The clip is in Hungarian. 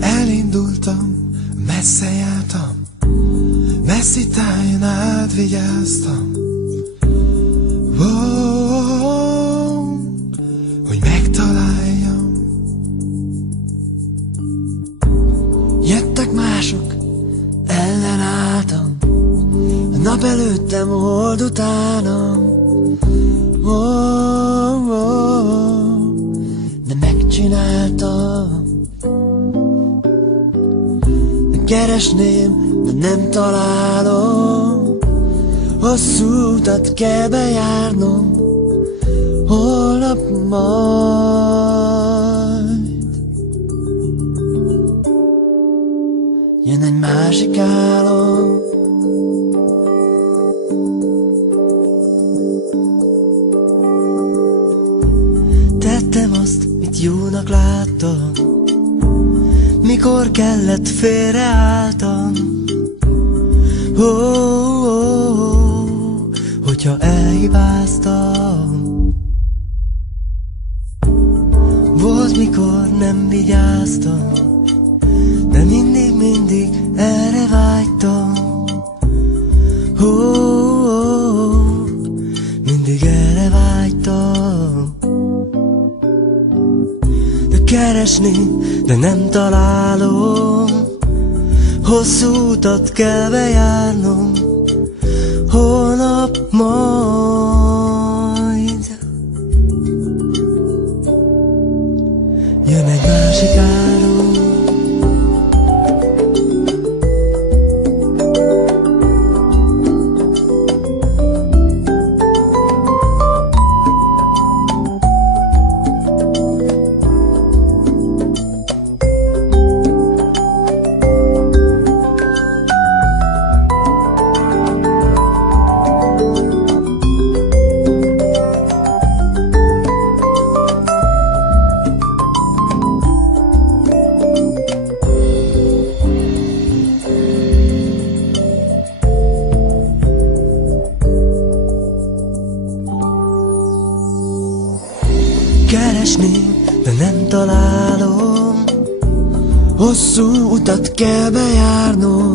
Elindultam, messze jártam, messzi tájon át vigyáztam, hogy megtaláljam. Jöttek mások, ellenálltam, a nap előttem, a hold utánam, de megcsináltam. Keresném, de nem találom, hosszú utat kell bejárnom, holnap majd jön egy másik álom. Tettem azt, mit jónak láttam, mikor kellett, félreálltam. Hogyha elhibáztam, volt, mikor nem vigyáztam, de mindig erre vágytam. Mindig erre vágytam. De keresni, de nem találom, hosszú utat kell bejárnom, holnap majd jön egy másik álom. Keresni, de nem találom, hosszú utat kell bejárnom,